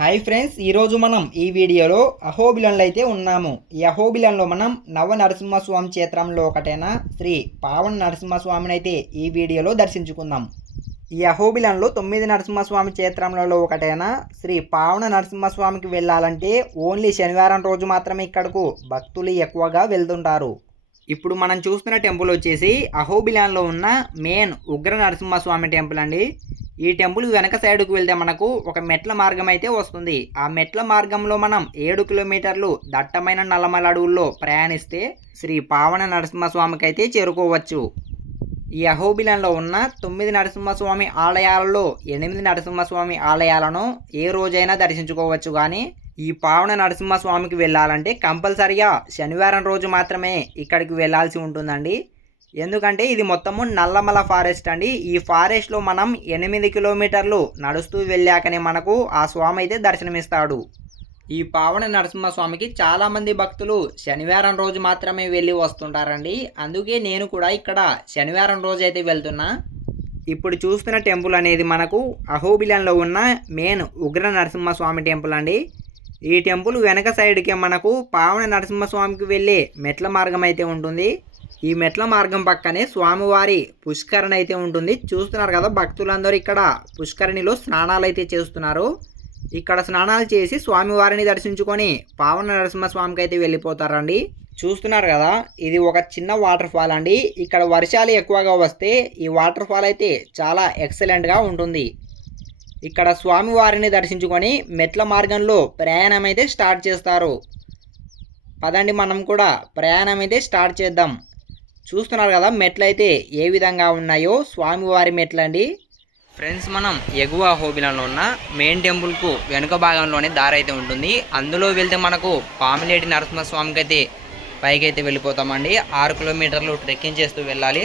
Hi friends ఈరోజు మనం ఈ వీడియోలో అహోబిలంలో అయితే ఉన్నాము. ఈ అహోబిలంలో మనం నవ నరసింహస్వామి క్షేత్రంలో ఒకటైన? శ్రీ పావన నరసింహస్వామిని అయితే ఈ వీడియోలో దర్శించుకుందాం. ఈ అహోబిలంలో తొమ్మిది నరసింహస్వామి క్షేత్రంలో ఒకటైన? శ్రీ పావన నరసింహస్వామికి వెళ్ళాలంటే ఓన్లీ శనివారం రోజు మాత్రమే ఇక్కడకు భక్తులు ఎక్కువగా వెళ్తుంటారు. ఇప్పుడు మనం చూస్తున్న టెంపుల్ వచ్చేసి అహోబిలాన్లో ఉన్న మెయిన్ ఉగ్ర నరసింహస్వామి టెంపుల్ అండి. ఈ టెంపుల్ వెనక సైడ్కు వెళ్తే మనకు ఒక మెట్ల మార్గం అయితే వస్తుంది. ఆ మెట్ల మార్గంలో మనం ఏడు కిలోమీటర్లు దట్టమైన నల్లమల అడవుల్లో ప్రయాణిస్తే శ్రీ పావన నరసింహస్వామికి అయితే చేరుకోవచ్చు. ఈ అహోబిలంలో ఉన్న తొమ్మిది నరసింహస్వామి ఆలయాలలో ఎనిమిది నరసింహస్వామి ఆలయాలను ఏ రోజైనా దర్శించుకోవచ్చు. కానీ ఈ పావన నరసింహస్వామికి వెళ్ళాలంటే కంపల్సరిగా శనివారం రోజు మాత్రమే ఇక్కడికి వెళ్ళాల్సి ఉంటుందండి. ఎందుకంటే ఇది మొత్తము నల్లమల ఫారెస్ట్ అండి. ఈ ఫారెస్ట్లో మనం ఎనిమిది కిలోమీటర్లు నడుస్తూ వెళ్ళాకనే మనకు ఆ స్వామి అయితే దర్శనమిస్తాడు. ఈ పావన నరసింహస్వామికి చాలామంది భక్తులు శనివారం రోజు మాత్రమే వెళ్ళి వస్తుంటారండి. అందుకే నేను కూడా ఇక్కడ శనివారం రోజు అయితే వెళ్తున్నా. ఇప్పుడు చూస్తున్న టెంపుల్ అనేది మనకు అహోబిలంలో ఉన్న మెయిన్ ఉగ్ర నరసింహస్వామి టెంపుల్ అండి. ఈ టెంపుల్ వెనక సైడ్కే మనకు పావన నరసింహస్వామికి వెళ్ళే మెట్ల మార్గం అయితే ఉంటుంది. ఈ మెట్ల మార్గం పక్కనే స్వామివారి పుష్కరణ అయితే ఉంటుంది. చూస్తున్నారు కదా భక్తులందరూ ఇక్కడ పుష్కరిణిలో స్నానాలు అయితే చేస్తున్నారు. ఇక్కడ స్నానాలు చేసి స్వామివారిని దర్శించుకొని పావన నరసింహస్వామికి అయితే వెళ్ళిపోతారండి. చూస్తున్నారు కదా ఇది ఒక చిన్న వాటర్ ఫాల్ అండి. ఇక్కడ వర్షాలు ఎక్కువగా వస్తే ఈ వాటర్ ఫాల్ అయితే చాలా ఎక్సలెంట్గా ఉంటుంది. ఇక్కడ స్వామివారిని దర్శించుకొని మెట్ల మార్గంలో ప్రయాణం అయితే స్టార్ట్ చేస్తారు. పదండి మనం కూడా ప్రయాణం అయితే స్టార్ట్ చేద్దాం. చూస్తున్నారు కదా మెట్లు అయితే ఏ విధంగా ఉన్నాయో స్వామివారి మెట్లు అండి ఫ్రెండ్స్ మనం ఎగువ హోబిలంలో ఉన్న మెయిన్ టెంపుల్కు వెనుక భాగంలోనే దారి అయితే ఉంటుంది. అందులో వెళ్తే మనకు పామిలేటి నరసింహస్వామికి అయితే పైకి అయితే వెళ్ళిపోతామండి. ఆరు కిలోమీటర్లు ట్రెక్కింగ్ చేస్తూ వెళ్ళాలి.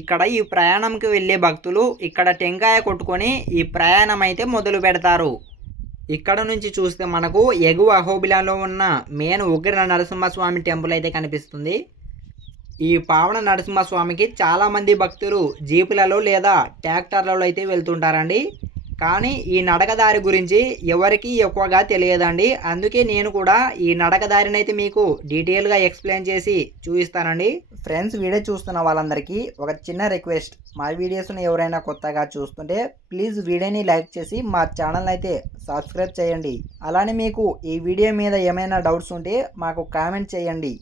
ఇక్కడ ఈ ప్రయాణంకి వెళ్ళే భక్తులు ఇక్కడ టెంకాయ కొట్టుకొని ఈ ప్రయాణం అయితే మొదలు పెడతారు. ఇక్కడ నుంచి చూస్తే మనకు ఎగువ అహోబిలాలో ఉన్న మెయిన్ ఉగ్ర నరసింహస్వామి టెంపుల్ అయితే కనిపిస్తుంది. ఈ పావన నరసింహస్వామికి చాలామంది భక్తులు జీపులలో లేదా ట్రాక్టర్లలో అయితే వెళ్తుంటారండి. కానీ ఈ నడకదారి గురించి ఎవరికీ ఎక్కువగా తెలియదండి. అందుకే నేను కూడా ఈ నడకదారిని అయితే మీకు డీటెయిల్గా ఎక్స్ప్లెయిన్ చేసి చూపిస్తానండి. ఫ్రెండ్స్ వీడియో చూస్తున్న వాళ్ళందరికీ ఒక చిన్న రిక్వెస్ట్. మా వీడియోస్ని ఎవరైనా కొత్తగా చూస్తుంటే ప్లీజ్ వీడియోని లైక్ చేసి మా ఛానల్ అయితే సబ్స్క్రైబ్ చేయండి. అలానే మీకు ఈ వీడియో మీద ఏమైనా డౌట్స్ ఉంటే మాకు కామెంట్ చేయండి.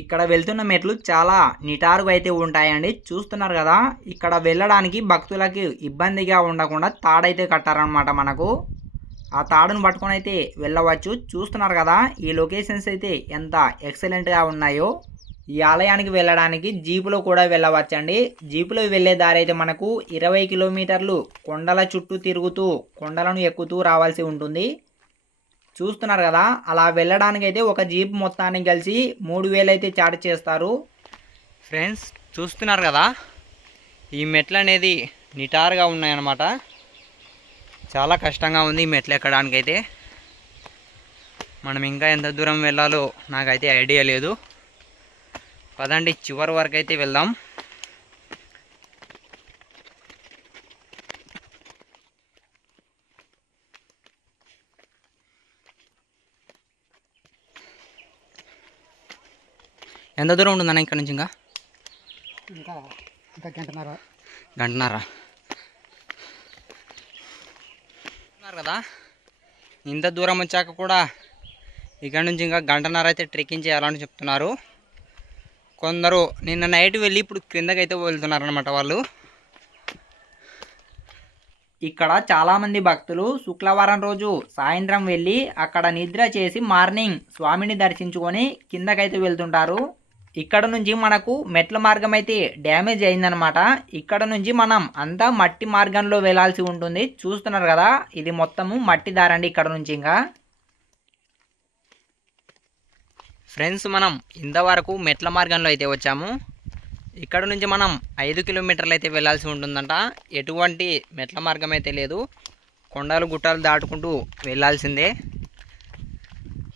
ఇక్కడ వెళ్తున్న మెట్లు చాలా నిటారుగా అయితే ఉంటాయండి. చూస్తున్నారు కదా ఇక్కడ వెళ్ళడానికి భక్తులకి ఇబ్బందిగా ఉండకుండా తాడైతే కట్టారనమాట మనకు. ఆ తాడును పట్టుకొని అయితే వెళ్ళవచ్చు. చూస్తున్నారు కదా ఈ లొకేషన్స్ అయితే ఎంత ఎక్సలెంట్గా ఉన్నాయో. ఈ ఆలయానికి వెళ్ళడానికి జీపులో కూడా వెళ్ళవచ్చండి. జీపులో వెళ్ళే దారి అయితే మనకు ఇరవై కిలోమీటర్లు కొండల చుట్టూ తిరుగుతూ కొండలను ఎక్కుతూ రావాల్సి ఉంటుంది. చూస్తున్నారు కదా అలా వెళ్ళడానికి అయితే ఒక జీప్ మొత్తానికి కలిసి మూడు వేలు అయితే చార్జ్ చేస్తారు. ఫ్రెండ్స్ చూస్తున్నారు కదా ఈ మెట్లు అనేది నిటారుగా ఉన్నాయన్నమాట. చాలా కష్టంగా ఉంది ఈ మెట్లు ఎక్కడానికి అయితే మనం ఇంకా ఎంత దూరం వెళ్ళాలో నాకైతే ఐడియా లేదు. పదండి చివరి వరకు అయితే వెళ్దాం. ఎంత దూరం ఉంటుందన్న ఇక్కడ నుంచి ఇంకా? ఇంకా ఇంకా గంటన్నర. గంటన్నర. కదా? ఇంత దూరం వచ్చాక కూడా ఇక్కడ నుంచి ఇంకా గంటన్నర అయితే ట్రెక్కింగ్ చేయాలని చెప్తున్నారు. కొందరు నిన్న నైట్ వెళ్ళి ఇప్పుడు క్రిందకైతే వెళ్తున్నారు అనమాట వాళ్ళు. ఇక్కడ చాలామంది భక్తులు శుక్రవారం రోజు సాయంత్రం వెళ్ళి అక్కడ నిద్ర చేసి మార్నింగ్ స్వామిని దర్శించుకొని కిందకైతే వెళ్తుంటారు. ఇక్కడ నుంచి మనకు మెట్ల మార్గం అయితే డ్యామేజ్ అయిందనమాట ఇక్కడ నుంచి మనం అంతా మట్టి మార్గంలో వెళ్ళాల్సి ఉంటుంది. చూస్తున్నారు కదా ఇది మొత్తము మట్టి దారండి ఇక్కడ నుంచి ఇంకా. ఫ్రెండ్స్ మనం ఇంతవరకు మెట్ల మార్గంలో అయితే వచ్చాము. ఇక్కడ నుంచి మనం ఐదు కిలోమీటర్లు అయితే వెళ్ళాల్సి ఉంటుందంట. ఎటువంటి మెట్ల మార్గం అయితే లేదు. కొండలు గుట్టలు దాటుకుంటూ వెళ్ళాల్సిందే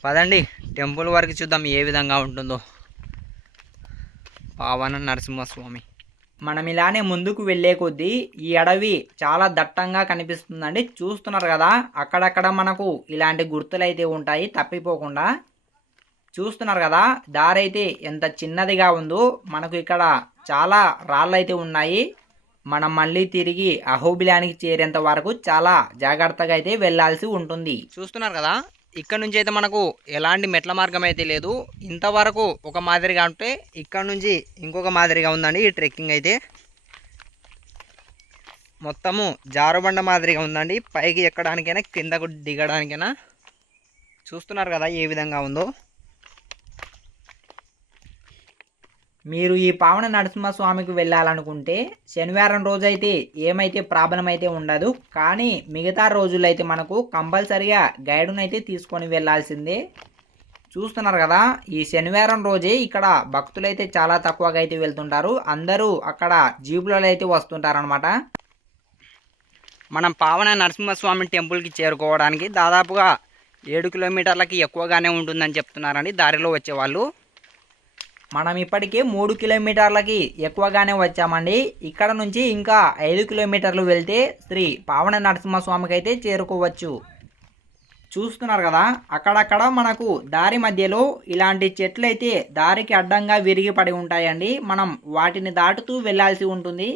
పదండి టెంపుల్ వరకు చూద్దాం ఏ విధంగా ఉంటుందో. పావన నరసింహస్వామి. మనం ఇలానే ముందుకు వెళ్ళే కొద్దీ ఈ అడవి చాలా దట్టంగా కనిపిస్తుందండి. చూస్తున్నారు కదా అక్కడక్కడ మనకు ఇలాంటి గుర్తులు అయితే ఉంటాయి తప్పిపోకుండా. చూస్తున్నారు కదా దారి అయితే ఎంత చిన్నదిగా ఉందో మనకు ఇక్కడ చాలా రాళ్ళు అయితే ఉన్నాయి. మనం మళ్ళీ తిరిగి అహోబిలానికి చేరేంత వరకు చాలా జాగ్రత్తగా అయితే వెళ్ళాల్సి ఉంటుంది. చూస్తున్నారు కదా ఇక్కడ నుంచి అయితే మనకు ఎలాంటి మెట్ల మార్గం అయితే లేదు. ఇంతవరకు ఒక మాదిరిగా ఉంటే ఇక్కడ నుంచి ఇంకొక మాదిరిగా ఉందండి ఈ ట్రెక్కింగ్ అయితే. మొత్తము జారుబండ మాదిరిగా ఉందండి. పైకి ఎక్కడానికైనా కిందకు దిగడానికైనా చూస్తున్నారు కదా ఏ విధంగా ఉందో. మీరు ఈ పావన నరసింహస్వామికి వెళ్ళాలనుకుంటే శనివారం రోజైతే ఏమైతే ప్రాబ్లం అయితే ఉండదు. కానీ మిగతా రోజులైతే మనకు కంపల్సరిగా గైడును అయితే తీసుకొని వెళ్ళాల్సిందే. చూస్తున్నారు కదా ఈ శనివారం రోజే ఇక్కడ భక్తులు అయితే చాలా తక్కువగా అయితే వెళ్తుంటారు. అందరూ అక్కడ జీపులలో అయితే వస్తుంటారనమాట మనం పావన నరసింహస్వామి టెంపుల్కి చేరుకోవడానికి దాదాపుగా ఏడు కిలోమీటర్లకి ఎక్కువగానే ఉంటుందని చెప్తున్నారండి దారిలో వచ్చేవాళ్ళు. మనం ఇప్పటికే మూడు కిలోమీటర్లకి ఎక్కువగానే వచ్చామండి. ఇక్కడ నుంచి ఇంకా ఐదు కిలోమీటర్లు వెళ్తే శ్రీ పావన నరసింహస్వామికి అయితే చేరుకోవచ్చు. చూస్తున్నారు కదా అక్కడక్కడ మనకు దారి మధ్యలో ఇలాంటి చెట్లు అయితే దారికి అడ్డంగా విరిగి పడి ఉంటాయండి. మనం వాటిని దాటుతూ వెళ్ళాల్సి ఉంటుంది.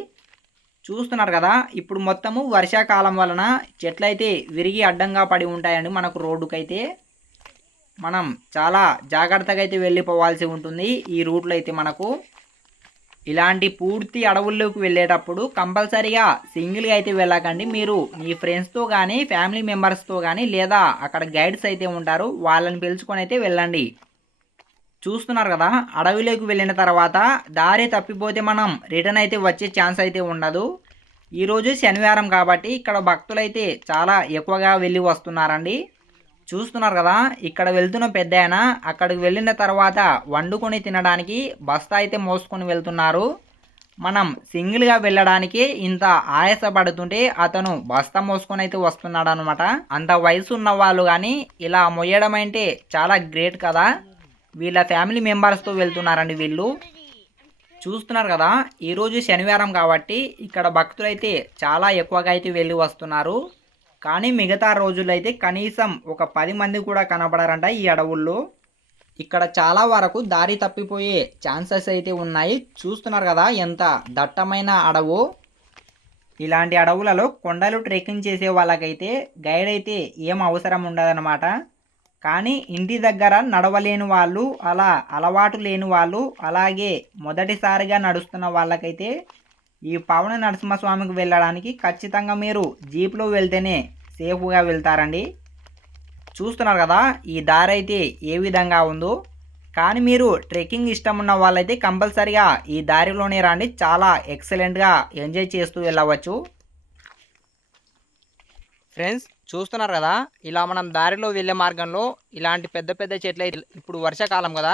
చూస్తున్నారు కదా ఇప్పుడు మొత్తము వర్షాకాలం వలన చెట్లయితే విరిగి అడ్డంగా పడి ఉంటాయండి మనకు రోడ్డుకైతే. మనం చాలా జాగ్రత్తగా అయితే వెళ్ళిపోవాల్సి ఉంటుంది. ఈ రూట్లో అయితే మనకు ఇలాంటి పూర్తి అడవుల్లోకి వెళ్ళేటప్పుడు కంపల్సరీగా సింగిల్గా అయితే వెళ్ళకండి. మీరు మీ ఫ్రెండ్స్తో కానీ ఫ్యామిలీ మెంబర్స్తో కానీ లేదా అక్కడ గైడ్స్ అయితే ఉంటారు. వాళ్ళని పిలుచుకొని అయితే వెళ్ళండి. చూస్తున్నారు కదా అడవిలోకి వెళ్ళిన తర్వాత దారి తప్పిపోతే మనం రిటర్న్ అయితే వచ్చే ఛాన్స్ అయితే ఉండదు. ఈరోజు శనివారం కాబట్టి ఇక్కడ భక్తులైతే చాలా ఎక్కువగా వెళ్ళి వస్తున్నారండి. చూస్తున్నారు కదా ఇక్కడ వెళ్తున్న పెద్ద ఆయన అక్కడికి వెళ్ళిన తర్వాత వండుకొని తినడానికి బస్తా అయితే మోసుకొని వెళ్తున్నారు. మనం సింగిల్గా వెళ్ళడానికి ఇంత ఆయాసపడుతుంటే అతను బస్తా మోసుకొని అయితే వస్తున్నాడు అనమాట అంత వయసు ఉన్న వాళ్ళు కానీ ఇలా మొయ్యడం అంటే చాలా గ్రేట్ కదా. వీళ్ళ ఫ్యామిలీ మెంబర్స్తో వెళ్తున్నారండి వీళ్ళు. చూస్తున్నారు కదా ఈరోజు శనివారం కాబట్టి ఇక్కడ భక్తులైతే చాలా ఎక్కువగా అయితే వెళ్ళి వస్తున్నారు. కానీ మిగతా రోజులైతే కనీసం ఒక పది మంది కూడా కనబడారంట ఈ అడవుల్లో. ఇక్కడ చాలా వరకు దారి తప్పిపోయే ఛాన్సెస్ అయితే ఉన్నాయి. చూస్తున్నారు కదా ఎంత దట్టమైన అడవు. ఇలాంటి అడవులలో కొండలు ట్రెక్కింగ్ చేసే వాళ్ళకైతే గైడ్ అయితే ఏం అవసరం ఉండదన్నమాట. కానీ ఇంటి దగ్గర నడవలేని వాళ్ళు అలా అలవాటు లేని వాళ్ళు అలాగే మొదటిసారిగా నడుస్తున్న వాళ్ళకైతే ఈ పవన నరసింహస్వామికి వెళ్ళడానికి ఖచ్చితంగా మీరు జీప్లో వెళ్తేనే సేఫ్గా వెళ్తారండి. చూస్తున్నారు కదా ఈ దారి అయితే ఏ విధంగా ఉందో. కానీ మీరు ట్రెక్కింగ్ ఇష్టం ఉన్న వాళ్ళైతే కంపల్సరిగా ఈ దారిలోనే రండి. చాలా ఎక్సలెంట్గా ఎంజాయ్ చేస్తూ వెళ్ళవచ్చు. ఫ్రెండ్స్ చూస్తున్నారు కదా ఇలా మనం దారిలో వెళ్ళే మార్గంలో ఇలాంటి పెద్ద పెద్ద చెట్లు అయితే ఇప్పుడు వర్షాకాలం కదా.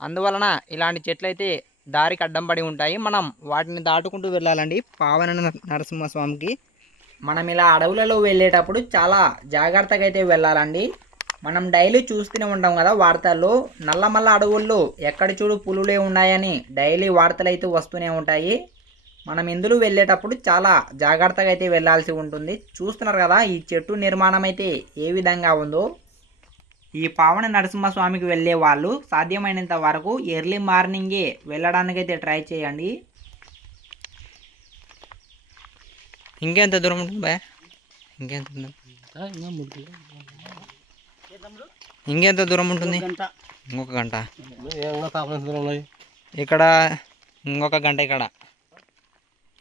అందువలన ఇలాంటి చెట్లు అయితే దారికి అడ్డం పడి ఉంటాయి. మనం వాటిని దాటుకుంటూ వెళ్ళాలండి. పావన నరసింహస్వామికి. మనం ఇలా అడవులలో వెళ్ళేటప్పుడు చాలా జాగ్రత్తగా అయితే వెళ్ళాలండి. మనం డైలీ చూస్తూనే ఉంటాం కదా వార్తల్లో. నల్లమల్ల అడవుల్లో ఎక్కడ చూడు పులులే ఉన్నాయని డైలీ వార్తలు అయితే వస్తూనే ఉంటాయి. మనం ఇందులో వెళ్ళేటప్పుడు చాలా జాగ్రత్తగా అయితే వెళ్ళాల్సి ఉంటుంది. చూస్తున్నారు కదా ఈ చెట్టు నిర్మాణం అయితే ఏ విధంగా ఉందో. ఈ పావన నరసింహస్వామికి వెళ్ళే వాళ్ళు సాధ్యమైనంత వరకు ఎర్లీ మార్నింగే వెళ్ళడానికి అయితే ట్రై చేయండి ఇంకెంత దూరం ఉంటుంది బాయ్ ఇంకెంత దూరం ఇంకెంత దూరం ఉంటుంది ఇంకొక గంట ఇక్కడ ఇంకొక గంట ఇక్కడ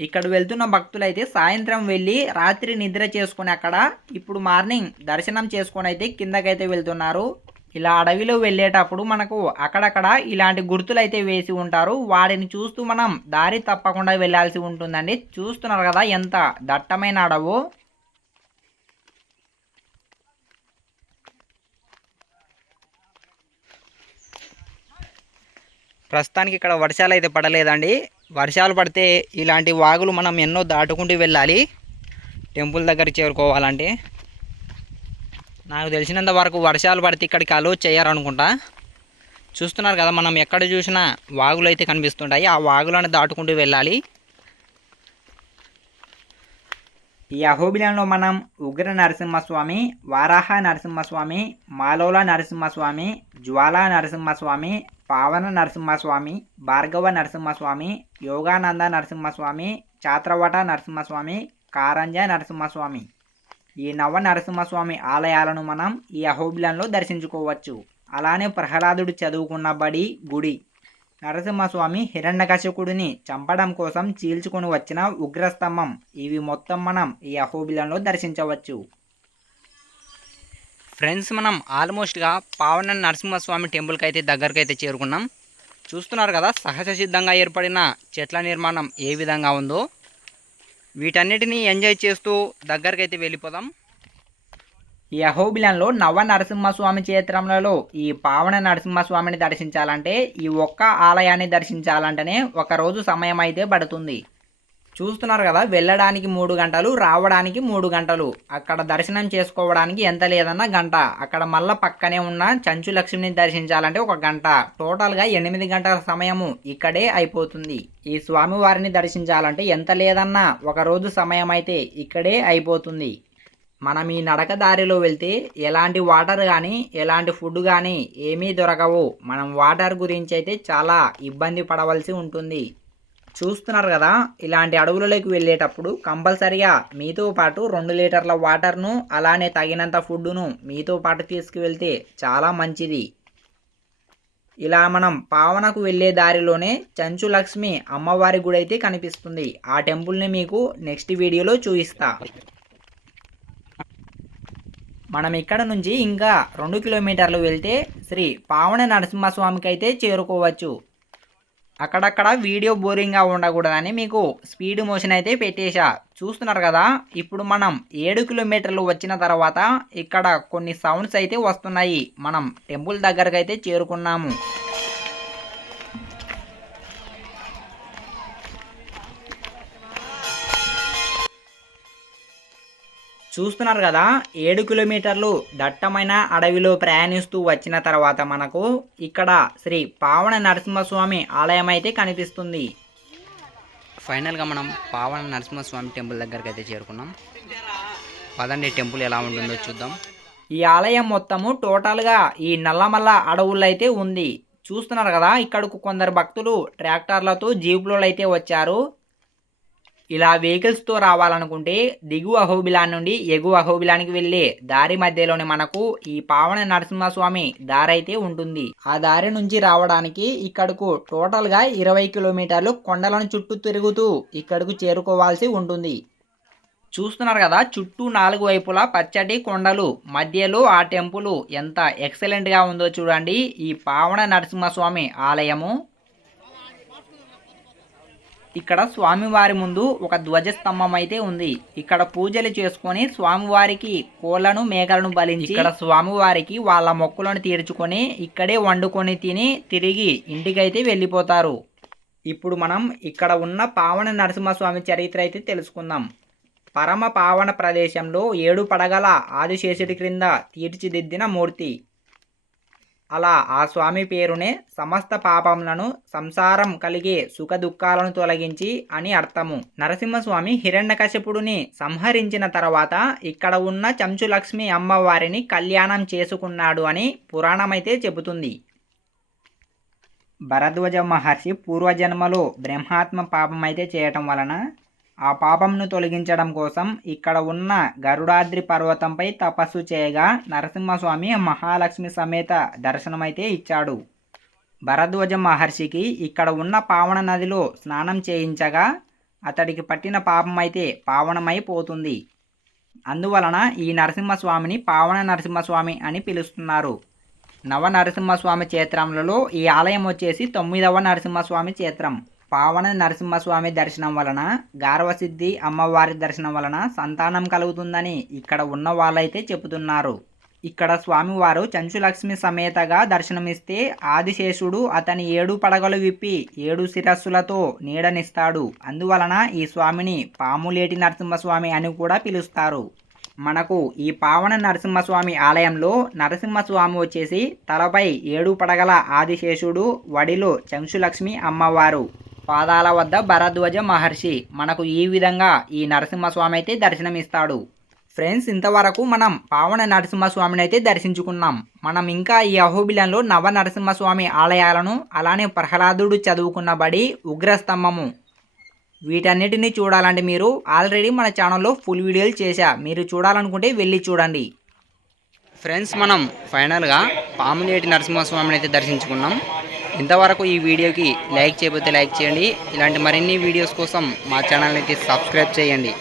ఇక్కడ వెళ్తున్న భక్తులైతే సాయంత్రం వెళ్ళి రాత్రి నిద్ర చేసుకుని అక్కడ ఇప్పుడు మార్నింగ్ దర్శనం చేసుకొని అయితే కిందకైతే వెళ్తున్నారు. ఇలా అడవిలో వెళ్ళేటప్పుడు మనకు అక్కడక్కడ ఇలాంటి గుర్తులు అయితే వేసి ఉంటారు. వాటిని చూస్తూ మనం దారి తప్పకుండా వెళ్ళాల్సి ఉంటుందండి. చూస్తున్నారు కదా ఎంత దట్టమైన అడవు. ప్రస్తుతానికి ఇక్కడ వర్షాలు అయితే పడలేదండి. వర్షాలు పడితే ఇలాంటి వాగులు మనం ఎన్నో దాటుకుంటూ వెళ్ళాలి. టెంపుల్ దగ్గర చేరుకోవాలంటే. నాకు తెలిసినంత వరకు వర్షాలు పడితే ఇక్కడికి అలో చేయాలనుకుంటా. చూస్తున్నారు కదా మనం ఎక్కడ చూసినా వాగులు అయితే కనిపిస్తుంటాయి. ఆ వాగులను దాటుకుంటూ వెళ్ళాలి. ఈ అహోబిలంలో మనం ఉగ్ర నరసింహస్వామి వారాహ నరసింహస్వామి మాలోల నరసింహస్వామి జ్వాలా నరసింహస్వామి పావన నరసింహస్వామి భార్గవ నరసింహస్వామి యోగానంద నరసింహస్వామి చాత్రవట నరసింహస్వామి కారంజ నరసింహస్వామి. ఈ నవ నరసింహస్వామి ఆలయాలను మనం ఈ అహోబిలంలో దర్శించుకోవచ్చు. అలానే ప్రహ్లాదుడు చదువుకున్న బడి గుడి. నరసింహస్వామి హిరణ్యకశకుడిని చంపడం కోసం చీల్చుకొని వచ్చిన ఉగ్రస్తంభం. ఇవి మొత్తం మనం ఈ అహోబిలంలో దర్శించవచ్చు. ఫ్రెండ్స్ మనం ఆల్మోస్ట్గా పావన నరసింహస్వామి టెంపుల్కి అయితే దగ్గరికి అయితే చేరుకున్నాం. చూస్తున్నారు కదా సహజ సిద్ధంగా ఏర్పడిన చెట్ల నిర్మాణం ఏ విధంగా ఉందో. వీటన్నిటిని ఎంజాయ్ చేస్తూ దగ్గరికి అయితే వెళ్ళిపోదాం. ఈ అహోబిలంలో నవ నరసింహస్వామి క్షేత్రంలో ఈ పావన నరసింహస్వామిని దర్శించాలంటే ఈ ఒక్క ఆలయాన్ని దర్శించాలంటేనే ఒకరోజు సమయం అయితే పడుతుంది. చూస్తున్నారు కదా వెళ్ళడానికి మూడు గంటలు రావడానికి మూడు గంటలు. అక్కడ దర్శనం చేసుకోవడానికి ఎంత లేదన్నా గంట. అక్కడ మళ్ళా పక్కనే ఉన్న చంచు లక్ష్మిని దర్శించాలంటే ఒక గంట. టోటల్గా ఎనిమిది గంటల సమయము ఇక్కడే అయిపోతుంది. ఈ స్వామివారిని దర్శించాలంటే ఎంత లేదన్నా ఒక రోజు సమయం అయితే ఇక్కడే అయిపోతుంది. మనం ఈ నడక దారిలో వెళ్తే ఎలాంటి వాటర్ కానీ ఎలాంటి ఫుడ్ కానీ ఏమీ దొరకవు. మనం వాటర్ గురించి అయితే చాలా ఇబ్బంది పడవలసి ఉంటుంది. చూస్తున్నారు కదా ఇలాంటి అడవులలోకి వెళ్ళేటప్పుడు కంపల్సరిగా మీతో పాటు రెండు లీటర్ల వాటర్ను అలానే తగినంత ఫుడ్ను మీతో పాటు తీసుకువెళ్తే చాలా మంచిది. ఇలా మనం పావనకు వెళ్ళే దారిలోనే చంచు లక్ష్మి అమ్మవారి గుడి అయితే కనిపిస్తుంది. ఆ టెంపుల్ని మీకు నెక్స్ట్ వీడియోలో చూపిస్తా. మనం ఇక్కడ నుంచి ఇంకా రెండు కిలోమీటర్లు వెళ్తే శ్రీ పావన నరసింహస్వామికి అయితే చేరుకోవచ్చు. అక్కడక్కడ వీడియో బోరింగ్గా ఉండకూడదని మీకు స్పీడ్ మోషన్ అయితే పెట్టేశా. చూస్తున్నారు కదా ఇప్పుడు మనం ఏడు కిలోమీటర్లు వచ్చిన తర్వాత ఇక్కడ కొన్ని సౌండ్స్ అయితే వస్తున్నాయి. మనం టెంపుల్ దగ్గరకు అయితే చేరుకున్నాము. చూస్తున్నారు కదా ఏడు కిలోమీటర్లు దట్టమైన అడవిలో ప్రయాణిస్తూ వచ్చిన తర్వాత మనకు ఇక్కడ శ్రీ పావన నరసింహస్వామి ఆలయం అయితే కనిపిస్తుంది. ఫైనల్గా మనం పావన నరసింహస్వామి టెంపుల్ దగ్గరికి అయితే చేరుకున్నాం. పదండి టెంపుల్ ఎలా ఉంటుందో చూద్దాం. ఈ ఆలయం మొత్తము టోటల్గా ఈ నల్లమల్ల అడవుల్లో అయితే ఉంది. చూస్తున్నారు కదా ఇక్కడకు కొందరు భక్తులు ట్రాక్టర్లతో జీపులలో అయితే వచ్చారు. ఇలా వెహికల్స్తో రావాలనుకుంటే దిగువ అహోబిలాన్ నుండి ఎగువ అహోబిలానికి వెళ్ళే దారి మధ్యలోనే మనకు ఈ పావన నరసింహస్వామి దారి అయితే ఉంటుంది. ఆ దారి నుంచి రావడానికి ఇక్కడకు టోటల్గా ఇరవై కిలోమీటర్లు కొండలను చుట్టూ తిరుగుతూ ఇక్కడకు చేరుకోవాల్సి ఉంటుంది. చూస్తున్నారు కదా చుట్టూ నాలుగు వైపులా పచ్చటి కొండలు మధ్యలో ఆ టెంపుల్ ఎంత ఎక్సలెంట్గా ఉందో చూడండి. ఈ పావన నరసింహస్వామి ఆలయము ఇక్కడ స్వామివారి ముందు ఒక ధ్వజస్తంభం అయితే ఉంది. ఇక్కడ పూజలు చేసుకొని స్వామివారికి కోళ్ళను మేకలను బలించి ఇక్కడ స్వామివారికి వాళ్ళ మొక్కులను తీర్చుకొని ఇక్కడే వండుకొని తిని తిరిగి ఇంటికైతే వెళ్ళిపోతారు. ఇప్పుడు మనం ఇక్కడ ఉన్న పావన నరసింహస్వామి చరిత్ర అయితే తెలుసుకుందాం. పరమ పావన ప్రదేశంలో ఏడు పడగల ఆదిశేషుడి క్రింద తీర్చిదిద్దిన మూర్తి. అలా ఆ స్వామి పేరునే సమస్త పాపములను సంసారం కలిగే సుఖ దుఃఖాలను తొలగించి అని అర్థము. నరసింహస్వామి హిరణ్యకశిపుడిని సంహరించిన తర్వాత ఇక్కడ ఉన్న చంచులక్ష్మి అమ్మవారిని కళ్యాణం చేసుకున్నాడు అని పురాణమైతే చెబుతుంది. భరద్వజ మహర్షి పూర్వజన్మలో బ్రహ్మాత్మ పాపం అయితే చేయటం వలన ఆ పాపంను తొలగించడం కోసం ఇక్కడ ఉన్న గరుడాద్రి పర్వతంపై తపస్సు చేయగా నరసింహస్వామి మహాలక్ష్మి సమేత దర్శనమైతే ఇచ్చాడు. భరద్వజ మహర్షికి ఇక్కడ ఉన్న పావన నదిలో స్నానం చేయించగా అతడికి పట్టిన పాపం అయితే పావనమైపోతుంది అందువలన ఈ నరసింహస్వామిని పావన నరసింహస్వామి అని పిలుస్తున్నారు. నవ నరసింహస్వామి క్షేత్రములలో ఈ ఆలయం వచ్చేసి తొమ్మిదవ నరసింహస్వామి క్షేత్రం. పావన నరసింహస్వామి దర్శనం వలన గార్వసిద్ధి అమ్మవారి దర్శనం వలన సంతానం కలుగుతుందని ఇక్కడ ఉన్న వాళ్ళైతే చెబుతున్నారు. ఇక్కడ స్వామివారు చంచులక్ష్మి సమేతగా దర్శనమిస్తే ఆదిశేషుడు అతని ఏడు పడగలు విప్పి ఏడు శిరస్సులతో నీడనిస్తాడు. అందువలన ఈ స్వామిని పాములేటి నరసింహస్వామి అని కూడా పిలుస్తారు. మనకు ఈ పావన నరసింహస్వామి ఆలయంలో నరసింహస్వామి వచ్చేసి తలపై ఏడు పడగల ఆదిశేషుడు వడిలో చంచులక్ష్మి అమ్మవారు. పాదాల వద్ద భరద్వజ మహర్షి మనకు ఈ విధంగా ఈ నరసింహస్వామి అయితే దర్శనమిస్తాడు. ఫ్రెండ్స్ ఇంతవరకు మనం పావన నరసింహస్వామిని అయితే దర్శించుకున్నాం. మనం ఇంకా ఈ అహోబిలంలో నవ నరసింహస్వామి ఆలయాలను అలానే ప్రహ్లాదుడు చదువుకున్న బడి ఉగ్రస్తంభము. వీటన్నిటిని చూడాలంటే మీరు ఆల్రెడీ మన ఛానల్లో ఫుల్ వీడియోలు చేశా. మీరు చూడాలనుకుంటే వెళ్ళి చూడండి. ఫ్రెండ్స్ మనం ఫైనల్గా పాములేటి నరసింహస్వామిని అయితే దర్శించుకున్నాం. ఇంతవరకు ఈ వీడియోకి లైక్ చేయకపోతే లైక్ చేయండి. ఇలాంటి మరిన్ని వీడియోస్ కోసం మా ఛానల్ని అయితే సబ్స్క్రైబ్ చేయండి.